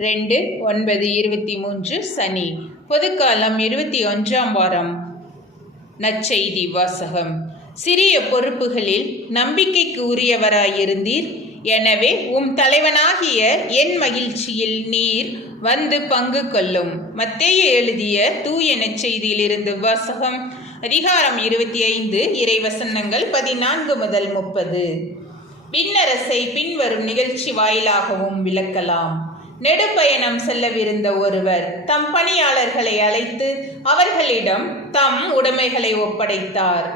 2/9/23 சனி. பொதுக்காலம் 21ஆம் வாரம். நற்செய்தி வாசகம். சிறிய பொறுப்புகளில் நம்பிக்கைக்கு உரியவராயிருந்தீர். எனவே தலைவனாகிய என் மகிழ்ச்சியில் நீர் வந்து பங்கு கொள்ளும். மத்தேயு எழுதிய தூய நற்செய்தியிலிருந்து வாசகம். அதிகாரம் 25, இறைவசனங்கள் 14 முதல் 30. விண்ணரசை பின்வரும் நிகழ்ச்சி வாயிலாகவும் விளக்கலாம். நெடும்பயணம் செல்லவிருந்த ஒருவர் தம் பணியாளர்களை அழைத்து அவர்களிடம் தம் உடைமைகளை ஒப்படைத்தார்.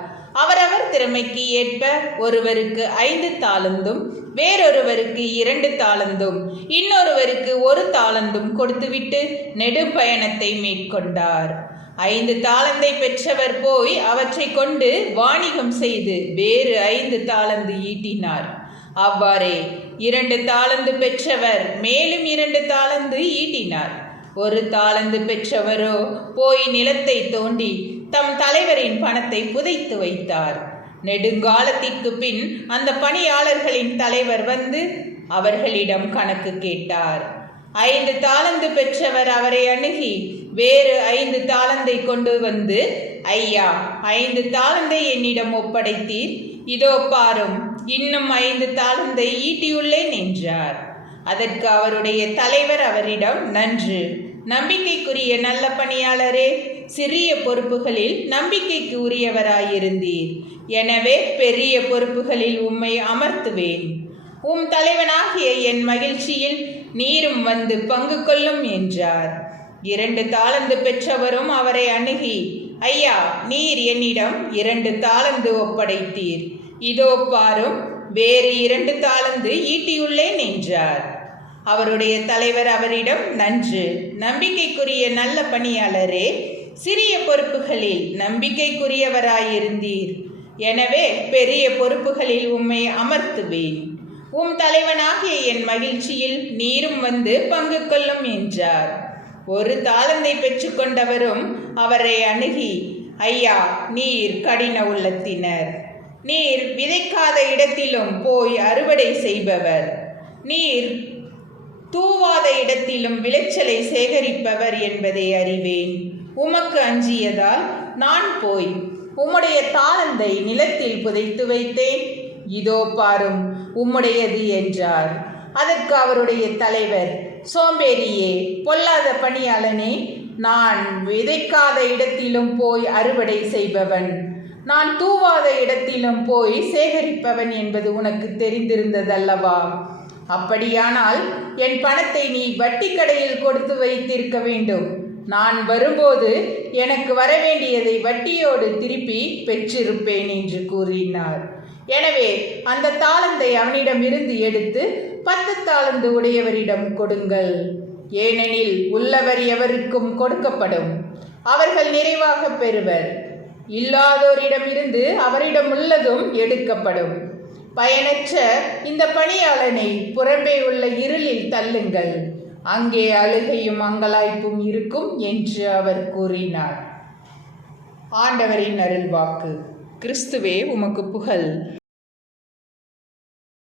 அவரவர் திறமைக்கு ஏற்ப ஒருவருக்கு 5 தாலந்தும், வேறொருவருக்கு 2 தாலந்தும், இன்னொருவருக்கு 1 தாலந்தும் கொடுத்துவிட்டு நெடும்பயணத்தை மேற்கொண்டார். 5 தாலந்தை பெற்றவர் போய் அவற்றை கொண்டு வாணிகம் செய்து வேறு 5 தாலந்து ஈட்டினார். அவ்வாறே 2 தாலந்து பெற்றவர் மேலும் 2 தாலந்து ஈட்டினார். 1 தாலந்து பெற்றவரோ போய் நிலத்தை தோண்டி தம் தலைவரின் பணத்தை புதைத்து வைத்தார். நெடுங்காலத்திற்கு பின் அந்த பணியாளர்களின் தலைவர் வந்து அவர்களிடம் கணக்கு கேட்டார். 5 தாலந்து பெற்றவர் அவரை அணுகி வேறு 5 தாலந்தை கொண்டு வந்து, ஐயா, 5 தாலந்தை என்னிடம் ஒப்படைத்தீர், இதோ பாரும், இன்னும் 5 தாலந்தை ஈட்டியுள்ளேன் என்றார். அதற்கு அவருடைய தலைவர் அவரிடம், நன்று, நம்பிக்கைக்குரிய நல்ல பணியாளரே, சிறிய பொறுப்புகளில் நம்பிக்கைக்கு உரியவராயிருந்தீர். எனவே பெரிய பொறுப்புகளில் உம்மை அமர்த்துவேன். உம் தலைவனாகிய என் மகிழ்ச்சியில் நீரும் வந்து பங்கு கொள்ளும் என்றார். 2 தாலந்து பெற்றவரும் அவரை அணுகி, ஐயா, நீர் என்னிடம் 2 தாலந்து ஒப்படைத்தீர், இதோ பாரும், வேறு 2 தாலந்து ஈட்டியுள்ளேன் என்றார். அவருடைய தலைவர் அவரிடம், நன்று, நம்பிக்கைக்குரிய நல்ல பணியாளரே, சிறிய பொறுப்புகளில் நம்பிக்கைக்குரியவராயிருந்தீர். எனவே பெரிய பொறுப்புகளில் உம்மை அமர்த்துவேன். உம் தலைவனாகிய என் மகிழ்ச்சியில் நீரும் வந்து பங்கு கொள்ளும் என்றார். 1 தாலந்தை பெற்றுக்கொண்டவரும் அவரை அணுகி, ஐயா, நீர் கடின உள்ளத்தினர், நீர் விதைக்காத இடத்திலும் போய் அறுவடை செய்பவர், நீர் தூவாத இடத்திலும் விளைச்சலை சேகரிப்பவர் என்பதை அறிவேன். உமக்கு அஞ்சியதால் நான் போய் உம்முடைய தாலந்தை நிலத்தில் புதைத்து வைத்தேன், இதோ பாரும், உம்முடையது என்றார். அதற்கு அவருடைய தலைவர், சோம்பேறியே, பொல்லாத பணியாளனே, நான் விதைக்காத இடத்திலும் போய் அறுவடை செய்பவன், நான் தூவாத இடத்திலும் போய் சேகரிப்பவன் என்பது உனக்கு தெரிந்திருந்ததல்லவா? அப்படியானால் என் பணத்தை நீ வட்டி கடையில் கொடுத்து வைத்திருக்க வேண்டும். நான் வரும்போது எனக்கு வரவேண்டியதை வட்டியோடு திருப்பி பெற்றிருப்பேன் என்று கூறினார். எனவே அந்த தாலந்தை அவனிடமிருந்து எடுத்து 10 தாலந்து உடையவரிடம் கொடுங்கள். ஏனெனில் உள்ளவர் எவருக்கும் கொடுக்கப்படும், அவர்கள் நிறைவாக பெறுவர். இல்லாதோரிடமிருந்து அவரிடம் உள்ளதும் எடுக்கப்படும். பயனற்ற இந்த பணியாளனை புறம்பே உள்ள இருளில் தள்ளுங்கள், அங்கே அழுகையும் அங்கலாய்ப்பும் இருக்கும் என்று அவர் கூறினார். ஆண்டவரின் அருள்வாக்கு. கிறிஸ்துவே, உமக்கு புகழ்.